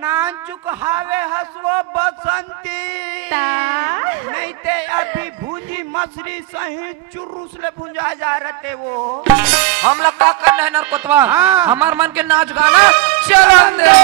नाचुक हावे हसवो बसंती नहीं ते अभी भूंजी मछली सही चुर्रुस ले भुंजा जा रहे वो हम लोग का करना है नरकोतवा हमार मन के नाच गाना चलन दे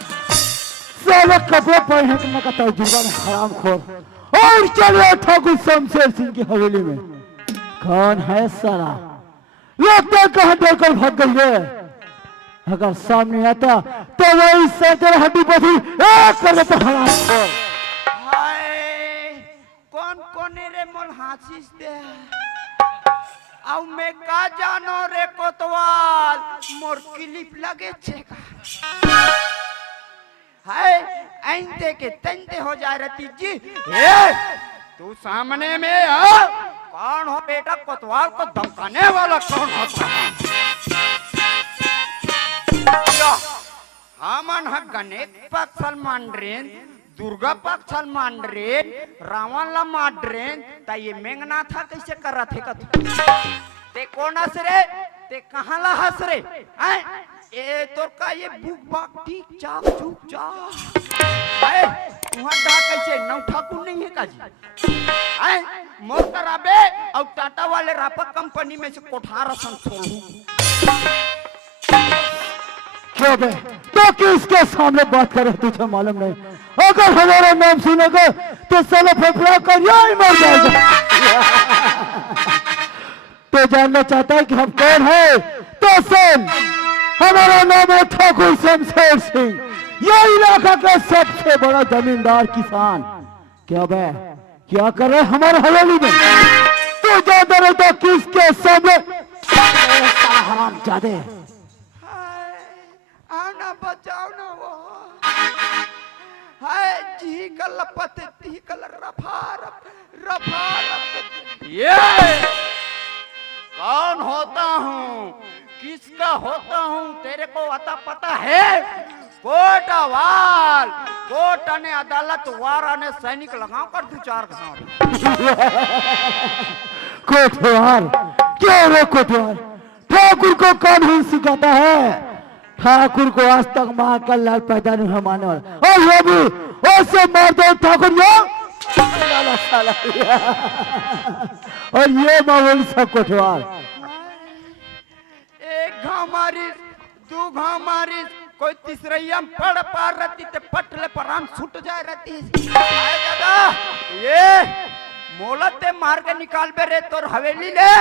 साले कपड़े पहनने का तजुर्बा में हराम खोर और चलो ठाकुर शमशेर सिंह की हवेली में कौन है साला लगता कहाँ डरकर भाग गई है अगर सामने आता तो वही सैकड़ हड्डी पथरी एक कर देता हराम खोर हाय कौन कौन रे मोल हासिस दे आउ मैं का जानो रे कोतवाल मोर क्लिप लगे छेका हाय ऐंते के तंते हो जा रही जी ए तू सामने में आ कौन हो बेटा कोतवाल को धमकाने वाला कौन होता है हमन ह गणेश पक्ष सलमान रेन दुर्गा पक्ष सलमान रेन रावण ला माड्रेन ता ये मेंगना था कैसे कर रहा थे ते कौन हंस रे ते कहाँ ला हंस रे हैं ए तो का ये बुक बाक ठीक चाप चुप चाप है वहाँ डा कैसे नौ ठाकुर नहीं है काजी हैं मोर कराबे और टाटा वाले रापक कंपनी में से कोठार सन छोड़ू क्यों बे तो किसके सामने बात कर रहे तुझे मालूम नहीं अगर हमारा नाम सुनेगा तो साला फेफड़ा कर यही मर जाएगा तो जानना चाहता है कि हम कौन है तो सुन हमारा नाम है ठाकुर शमशेर सिंह ये इलाका का सबसे बड़ा जमींदार किसान क्या बे क्या कर रहे हमारे हवेली में तू ज्यादा रहे तो किसके सामने हराम जादे आना बचाओ ना वो हाय जी कल पते ती कल रफा ये कौन होता हूँ किसका होता हूँ तेरे को अता पता है कोटवाल कोर्ट ने अदालत वारा ने सैनिक लगाओ कर तू चार कोटवाल क्यों रे कोटवाल ठाकुर को कौन ही सिखाता है ठाकुर को आज तक मां का लाल पैदा नहीं है माने वाला और ये भी ऐसे मार दो ठाकुर यो और ये मामूली सा कोटवाल एक घाव मारिस दो घाव मारिस कोई तीसरैया पड़ पार रहती ते पटले परान छूट जाए रहती आए दादा ये मोलत ते मार के निकाल बे रे तोर हवेली ले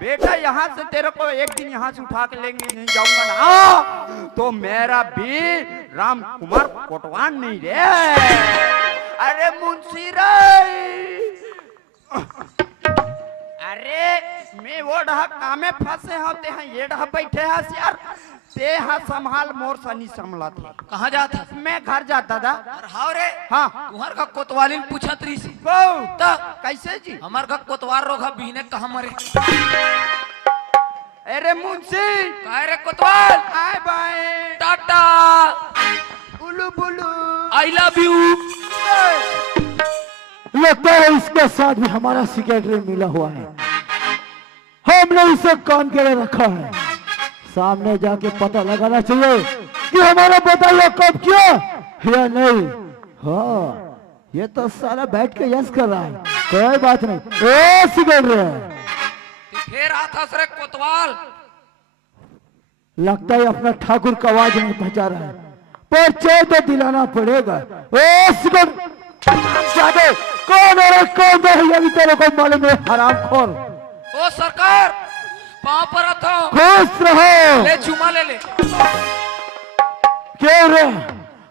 बेटा यहाँ से तेरे को एक दिन यहाँ से उठा के लेंगे नहीं जाऊंगा ना तो मेरा भी राम कुमार कोटवान नहीं रे अरे मुंशी रे अरे मैं वो ढहा कामे फंसे होते हैं ये ढहा बैठे हैं यार ते हाँ संभाल मोर सनी संभला थे कहाँ जाता मैं घर जाता था हां रे हाँ तुम्हार का कोतवाली पूछत रही सी को ता कैसे जी हमार का कोतवार रोगा बीने कहाँ मरे अरे मुंशी काहे रे कोतवाल आए बाए Tata blue blue I love you लगता है इसके साथ भी हमारा सेक्रेटरी मिला हुआ है हमने इसे कान के लिए रखा है सामने जाके पता लगाना चाहिए कि हमारा बताइए कब किया या नहीं हाँ ये तो सारा बैठ के यस कर रहा है कोई बात नहीं ए सेक्रेटरी फिर आता सरे कोतवाल लगता है अपना ठाकुर का आवाज नहीं पहचान रहा है पर चेत तो दिलाना पड़ेगा ए सेक्रेटरी जादे कौन है कौन है ये भी तेरे को मालूम है हरामखोर ओ सरकार पांव पर रखो खुश रहो ले चुमा ले ले क्यों रे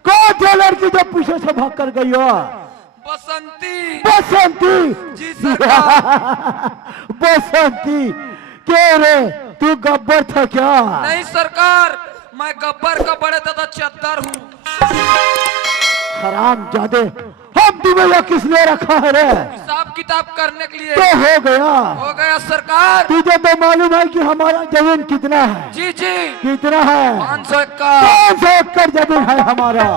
कौन थे लड़की जो पीछे से भाग कर गई हो बसंती बसंती जी सरकार बसंती क्यों रे तू गब्बर था क्या नहीं सरकार मैं गब्बर का बड़े दादा चद्दर हूँ हराम जादे हम तुम्हें यह किसने रखा है रे? हिसाब किताब करने के लिए। तो हो गया सरकार। तुझे तो मालूम है कि हमारा जमीन कितना है? जी जी। कितना है? 500 एकड़। 500 एकड़ जमीन है हमारा।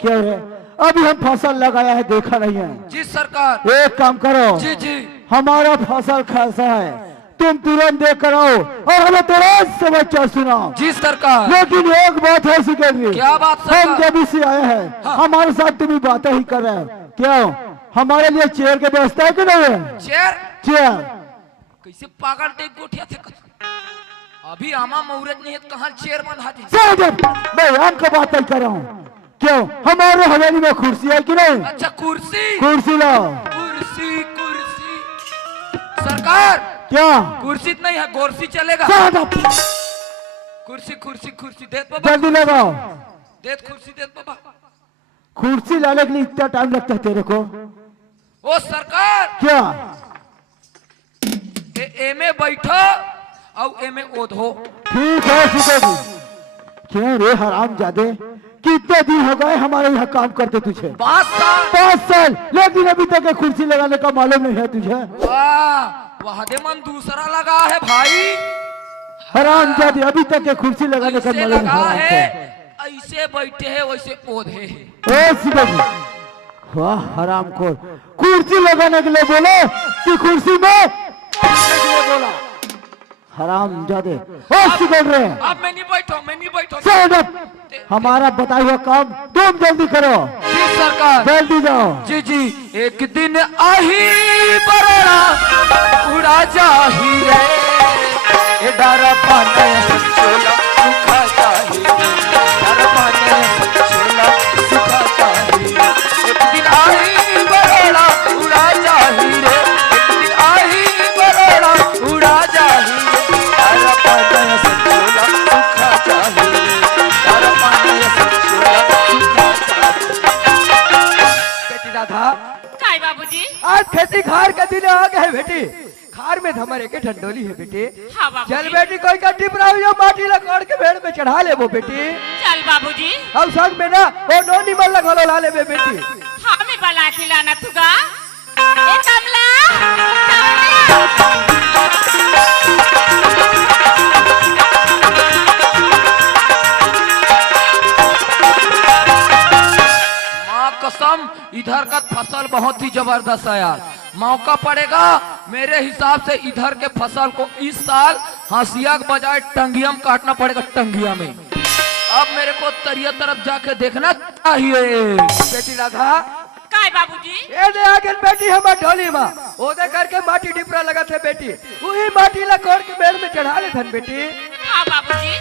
क्यों रे? अभी हम फसल लगाया है, देखा नहीं है? जी सरकार। एक काम करो, जी जी। हमारा फसल कैसा है तुम तुरंत देख कर आओ और हमें तुरंत समाचार सुनाओ। जी सरकार। लेकिन एक बात है सिकंदरी। क्या बात सरकार? हम जब से आए हैं हाँ। हमारे साथ तुम ही बातें ही कर रहे हो। क्यों? हमारे लिए चेयर की व्यवस्था है कि नहीं है? चेयर? चेयर कैसे पागल टे गोठिया थे? अभी आमा मुहूर्त नहीं है, कहाँ चेयर बंधा दी? मैं आपको बात नहीं कर रहा हूँ। क्यों? हमारे हवेली में कुर्सी है कि नहीं? अच्छा कुर्सी। कुर्सी लाओ। कुर्सी कुर्सी सरकार। क्या? कुर्सी नहीं है, गोरसी चलेगा। कुर्सी कुर्सी कुर्सी देत बाबा। जल्दी लगाओ। देत कुर्सी देत बाबा। कुर्सी लाने के लिए इतना टाइम लगता है तेरे को? ओ सरकार। क्या? एमे बैठो और एमे ओढ़ो। ठीक है सिकंदरी। क्यों रे हरामजादे, कितने दिन हो गए हमारे यहाँ काम करते तुझे? 5 साल। 5 साल, लेकिन अभी तक कुर्सी लगाने का मालूम नहीं है तुझे? वाह वहादे मन दूसरा लगा है भाई। हरामजादे, अभी तक कुर्सी लगाने का ऐसे मालूम लगा है, है? ऐसे बैठे है वैसे ओढ़े है। ओ सिकंदरी, वाह हरामखोर, कुर्सी लगाने के लिए बोले कि कुर्सी में बैठने के लिए बोला? हरामजादे। ओ सिकंदरी, अब मैं नहीं बैठो, मैं नहीं बैठो। Stand up! हमारा बताया हुआ काम तुम जल्दी करो। जी सरकार। जल्दी जाओ। जी जी। एक दिन आही बरड़ा उड़ा जाही रे, ये डरा पाने चोला सुखा जाही, डरा पाने चोला सुखा जाही। एक दिन आही बरड़ा उड़ा जाही रे, एक दिन आही बरड़ा उड़ा जाही रे, डरा पाने चोला सुखा जाही, डरा पाने चोला सुखा जाही। बेटी राधा, काय बाबूजी? आज खेती खार का दिन आ गए बेटी। खार में हमारे के ठंडोली है बेटी। हाँ बाबूजी। चल बेटी, कोई का टिपरा जो माटी लकड़ के भेड़ में चढ़ा ले वो बेटी। चल बाबूजी। अब संग में ना वो नोनी मल लगलो ला ले बे बेटी। हमें बला खिलाना तुगा। ए कमला, कमला। माँ कसम, इधर का फसल बहुत ही जबरदस्त है यार। मौका पड़ेगा मेरे हिसाब से इधर के फसल को इस साल हंसिया के बजाय टंगिया में काटना पड़ेगा, टंगिया में। अब मेरे को तरिया तरफ जाके देखना चाहिए। बेटी राधा, काय बाबूजी? ये ले आगे बेटी हमार ढोली माँ ओदे करके माटी टिपरा लगा थे बेटी। वही माटी लकड़ के भेड़ में चढ़ा ले थन बेटी। हाँ बाबूजी।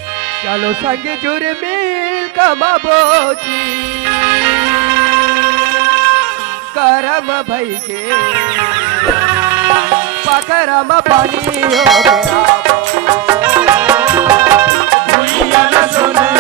चलो संगे जुड़ मिल कमाबोजी, करम भई के पकरम पानी हो भुइया न सुने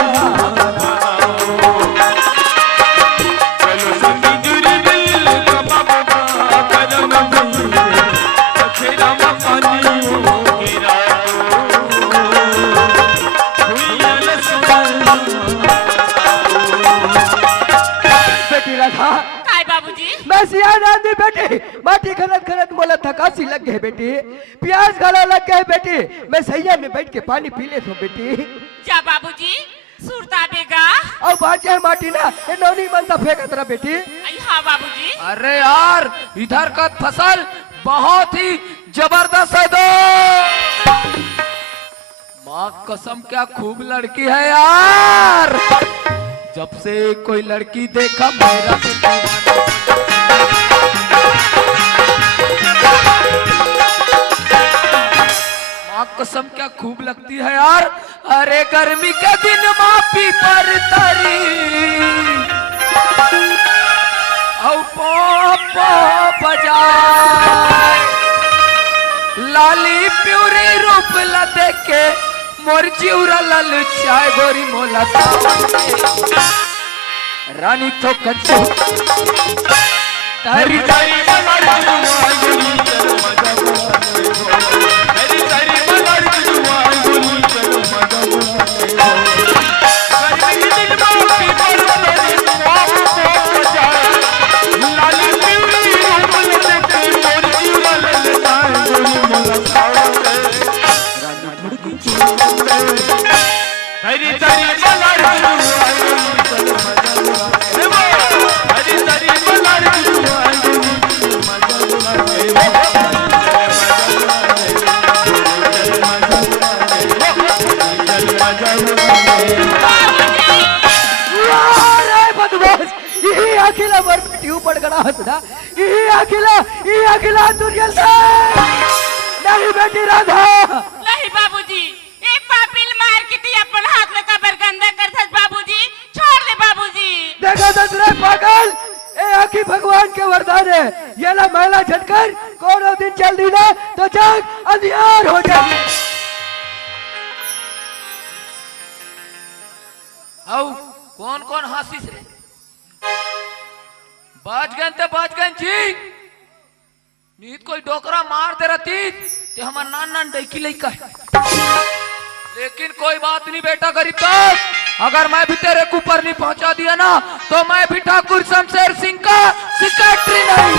बेटी। माटी खनत खनत मोला थकासी लग गए बेटी, प्यास गला लग गए बेटी। मैं सैया में बैठ के पानी पी ले तो बेटी। जा बाबूजी, सुरता देगा। और बाजे माटी ना ये नौनी बनता फेंकत रहा बेटी। हाँ बाबूजी। अरे यार, इधर का फसल बहुत ही जबरदस्त है दो। माँ कसम क्या खूब लड़की है यार। जब से कोई लड़की देखा मेरा तो दीवाना। माँ कसम क्या खूब लगती है यार। अरे गर्मी के दिन मापी पर तरी बजाए लाली प्यूरी रूप ला देखे मोर चिउरा लल चाय गोरी मोला रानी तो कच्चे तारी तारी अखिला वर ट्यूब पड़ गया हंसना ये अखिला दुनिया से नहीं बेटी राधा नहीं बाबूजी एक पापिल मार के ती अपन हाथ में कबर गंदा करथस बाबूजी छोड़ दे बाबूजी देखा दसरे पागल ए आखी भगवान के वरदान है ये ला महिला झटकर कोनो दिन चल दी ना तो जग अंधियार हो जाएगी। आओ कौन कौन हंसी से बाज गए जी नीत कोई डोकरा मार दे रही ते हमार नान डैकी लइका है। लेकिन कोई बात नहीं बेटा गरीब दास, अगर मैं भी तेरे को ऊपर नहीं पहुंचा दिया ना तो मैं भी ठाकुर शमशेर सिंह का सेक्रेटरी नहीं।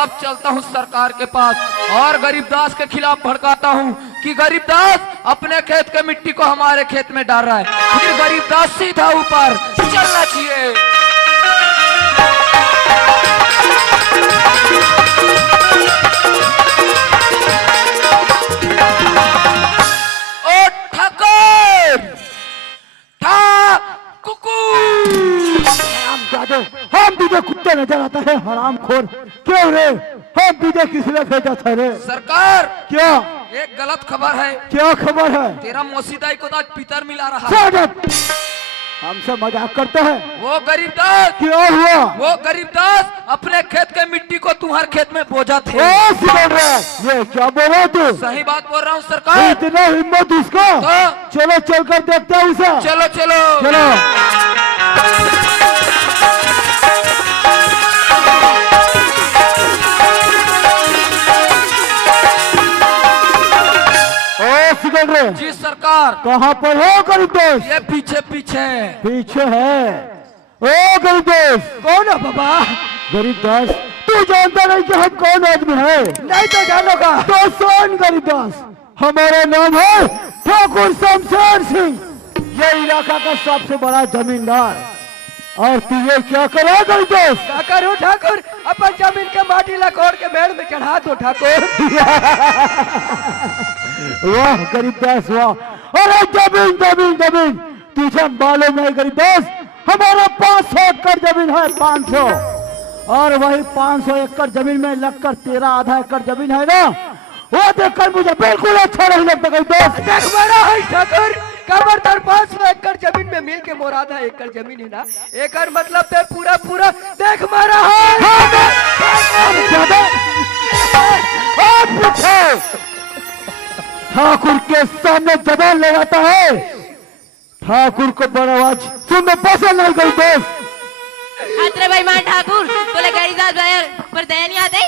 अब चलता हूँ सरकार के पास और गरीबदास के खिलाफ भड़काता हूँ कि गरीबदास अपने खेत के मिट्टी को हमारे खेत में डाल रहा है, फिर गरीबदास सीधा ऊपर चलना चाहिए। ओ ठाकुर हम तुझे कुत्ते नजर आता है हराम खोर। क्यों रे हम तुझे किसने भेजा था रे? सरकार क्या एक गलत खबर है। क्या खबर है? तेरा मौसीदाई को आज पितर मिला रहा है। हमसे मजाक करता है? वो गरीबदास क्या हुआ? वो गरीबदास अपने खेत के मिट्टी को तुम्हारे खेत में बोझा थे। ये क्या बोल रहा तू? सही बात बोल रहा हूँ सरकार। इतना हिम्मत उसका? तो चलो चल कर देखते हैं उसे। चलो चलो चलो। जी सरकार। कहाँ पर हो गरीबदास? ये पीछे पीछे पीछे है। ओ गरीबदास। कौन है बाबा? गरीबदास तू जानता नहीं कि हम कौन आदमी है? नहीं तो जानोगा तो सुन गरीबदास, हमारा नाम है ठाकुर शमशेर सिंह, ये इलाका का सबसे बड़ा जमींदार। और तू ये क्या करा गरीबदास? क्या करूं ठाकुर? अपन जमीन के माटी लकोड़ के मेड़ में चढ़ा दो ठाकुर। वाह गरीबदास वाह। अरे जमीन जमीन जमीन तुझे मालूम नहीं गरीबदास, हमारा 500 एकड़ जमीन है, 500। और वही 500 एकड़ जमीन में लगकर तेरा आधा एकड़ जमीन है ना, वो देखकर मुझे बिल्कुल अच्छा नहीं लगता गरीबदास। देख मेरा है ठाकुर, खबरदार 500 एकड़ जमीन में मिल के मोर आधा एकड़ जमीन है ना, एकड़ मतलब ते पूरा पूरा देख मेरा है। ठाकुर के सामने जबान लगाता है, ठाकुर को बड़ा आवाज सुनने पसंद नहीं गई दोस्त। अरे भाई मान ठाकुर बोले गरीदास भाई पर दया नहीं आते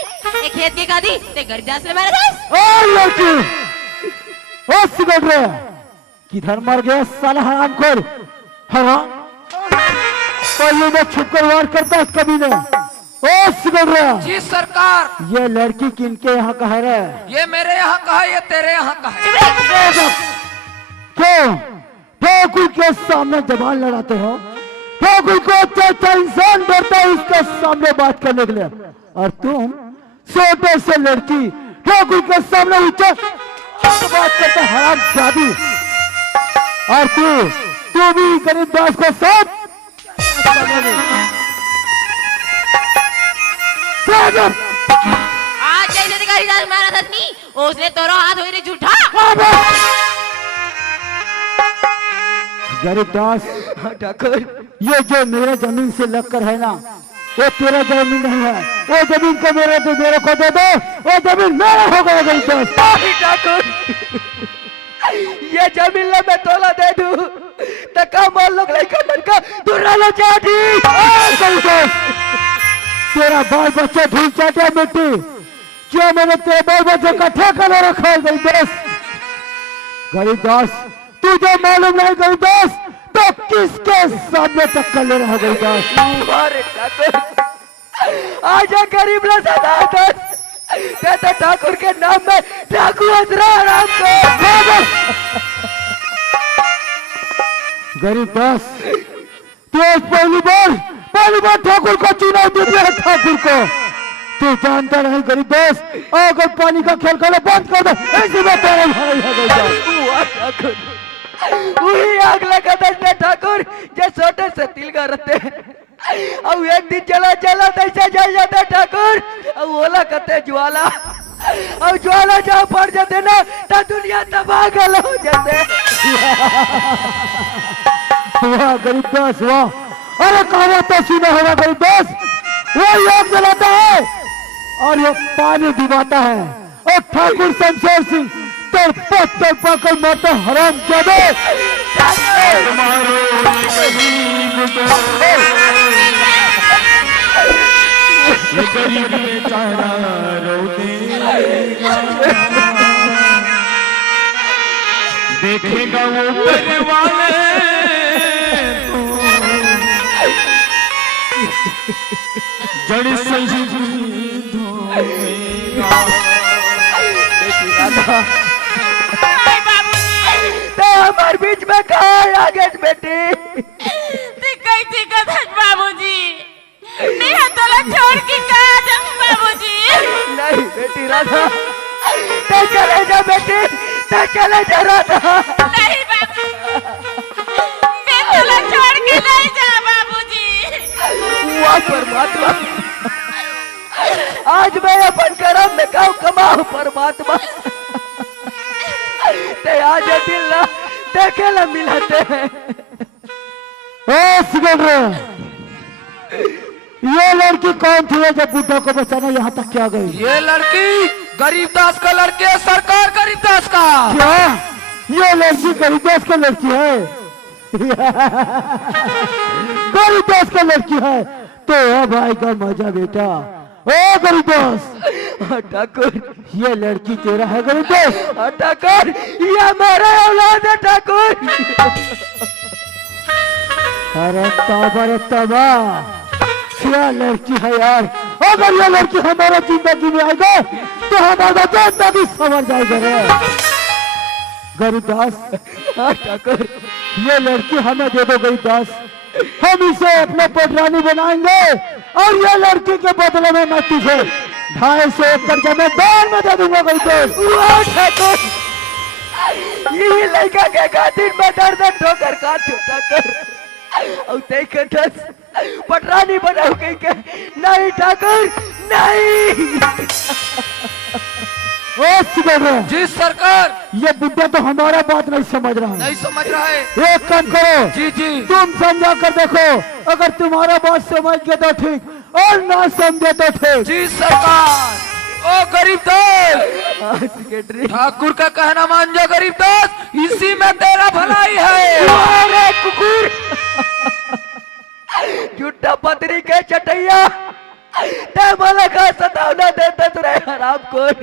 ये खेत की कादी ते गरीदास ने मारा दास। ओ लड़की ओ सिगरेट रे किधर मर गया साला हरामखोर? हराम पहले में छुपकर वार करता है कभी नहीं। ओ सिगरेट रे। जी सरकार। ये लड़की किनके यहाँ का है रे? ये मेरे यहाँ का है, ये तेरे यहाँ का है। क्यों ठाकुर के सामने जबान लड़ाते हो? ठाकुर को अच्छा इंसान डरता है उसके सामने बात करने के लिए, और तुम छोटे से लड़की ठाकुर के सामने ऊंचा बात करते हराम जादी। और तू भी गरीबदास को साथ आज जैसे ते गरीदास मारा था नहीं उसने तोरो हाथ होई रे झूठा। गरीबदास ठाकुर ये जो मेरे जमीन से लगकर है ना वो तेरा जमीन नहीं है, वो जमीन को मेरे को दे दो, वो जमीन मेरा हो गया गरीबदास। ठाकुर ये जमीन ला मैं तोला दे दूं तो का मान लोग लड़का लड़का दूरा लो चाटी। तेरा बाल बच्चा धूल चाटे मिट्टी, क्यों मैंने तेरे बाल बच्चे का ठेका ले रखा है गरीबदास। गरीबदास तुझे मालूम नहीं गरीबदास तो किसके सामने तक कर ले रहा गरीबदास? आजा गरीब ला सदा तो ठाकुर के नाम में ठाकुर गरीब दास, तू आज पहली बार ठाकुर को चुनाव दे दिया है। ठाकुर को तू जानता नहीं गरीब दास, अगर पानी का खेल खेला बंद कर दे, ऐसी बात है ठाकुर वही आग लगा दे ठाकुर, जे छोटे से तिल का रहते अब एक दिन चला चला ऐसा जल जाता ठाकुर, अब ओला कहते ज्वाला, अब ज्वाला जहाँ पड़ जाते ना तो दुनिया तबाह गल हो जाते। वाह गरीब दास वाह, अरे कहा तो सुना होगा गरीब दास, वो आग जलाता है और ये पानी डुबाता है, और ठाकुर शमशेर सिंह तड़पा कर मरता हराम जादे। देखेगा वो ऊपर वाले जड़ सही हमारे बीच में कहा आ गए बेटी? कैसी कथन बाबूजी, नेहा तोला छोड़ के कहा जाऊं बाबूजी? नहीं बेटी राधा, ते चले जा बेटी, ते चले जा राधा। नहीं बाबू, मैं तोला छोड़ के नहीं जा बाबूजी। वाह परमात्मा, आज मैं अपन कर्म में खाऊं कमाऊं परमात्मा, ते आज दिल ना देखे ना मिलाते हैं। ये लड़की कौन थी जब बुड्ढा को बचाना यहाँ तक क्या गई? ये लड़की गरीबदास का लड़की है सरकार, गरीबदास का। क्या ये लड़की गरीबदास का लड़की है? गरीबदास का लड़की है तो अब आएगा मजा बेटा। ओ गरीबदास, ठाकुर ये लड़की तेरा है गरीबदास? ठाकुर ये हमारा औलाद है ठाकुर। अरे तौबा, क्या लड़की है यार, अगर ये लड़की हमारा जिंदगी में आएगा तो हमारा जिंदगी संवर जाएगा रे गरीबदास। ठाकुर ये लड़की हमें दे दो गरीबदास, हम इसे अपना पटरानी बनाएंगे और ये लड़की के बदले में मैं तुझे 250 एकड़ जमीन दान में दे दूंगा गरीबदास। ठाकुर यही लड़का के खातिर में दर्द ठोकर काटू ठाकुर, और देखे पटरानी बनाऊ कहीं के नहीं ठाकुर नहीं। जी सरकार, ये बुड्ढा तो हमारा बात नहीं समझ रहा है। नहीं समझ रहा है। एक काम करो, जी जी, तुम समझा कर देखो, अगर तुम्हारा बात समझ गए तो ठीक और ना समझे तो ठीक। जी सरकार। ओ गरीबदास, सेक्रेटरी ठाकुर का कहना मान जा गरीबदास, इसी में तेरा भलाई है। अरे कुकुर, झूठा पत्री के चटैया, ते मला का सतावना देता तुरे हराम खोर।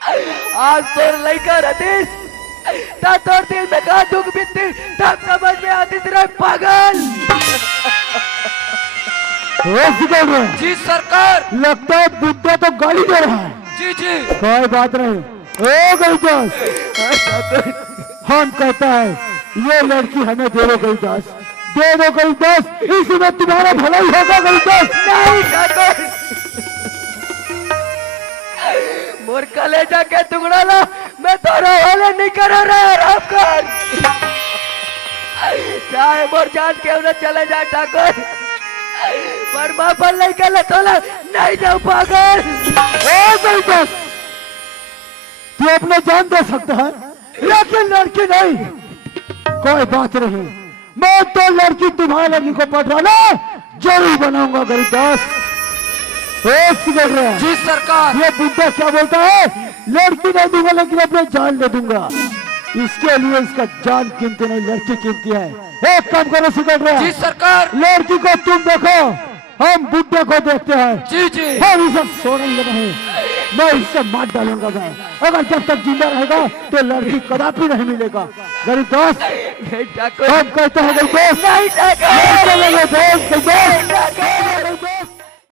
आज तोर लड़का रतीश, ता तोर दिल में का दुख बीती तब समझ में आती तेरे पागल। जी सरकार। लगता है बुड्ढा तो गाली दे रहा है। जी जी, कोई बात नहीं। ओ गरीबदास, हम कहता है ये लड़की हमें दे दो गरीबदास, दे दो गरीबदास, इसमें तुम्हारा भलाई होगा गरीबदास। नहीं ठाकुर, मोर कलेजा के टुकड़ा ला, मैं तोरा वाले नहीं करा रहा आराम कर। चाहे मोर जान के उन्हें चले जाए ठाकुर, पर मापल नहीं कर ले तोला नहीं जाओ पागल। ओ गरीबदास, तू अपने जान दे सकता है लेकिन लड़की नहीं। कोई बात नहीं, मैं तो लड़की तुम्हारी लड़की को पटराना जरूर बनाऊंगा गरीबदास। जी सरकार। ये बुड्ढा क्या बोलता है, लड़की नहीं दूंगा लेकिन अपने जान ले दूंगा। इसके लिए इसका जान कीमती नहीं, लड़की कीमती है। एक काम करो सिकंदर, जी सरकार। लड़की को तुम देखो, हम बुड्ढे को देखते हैं। जी जी, हम इसे छोड़ेंगे नहीं, मैं इससे मार डालूंगा मैं। अगर जब तक जिंदा रहेगा तो लड़की कदापि नहीं मिलेगा गरीबदास। ठाकुर हम कहते हैं गरीबदास, नहीं ठाकुर।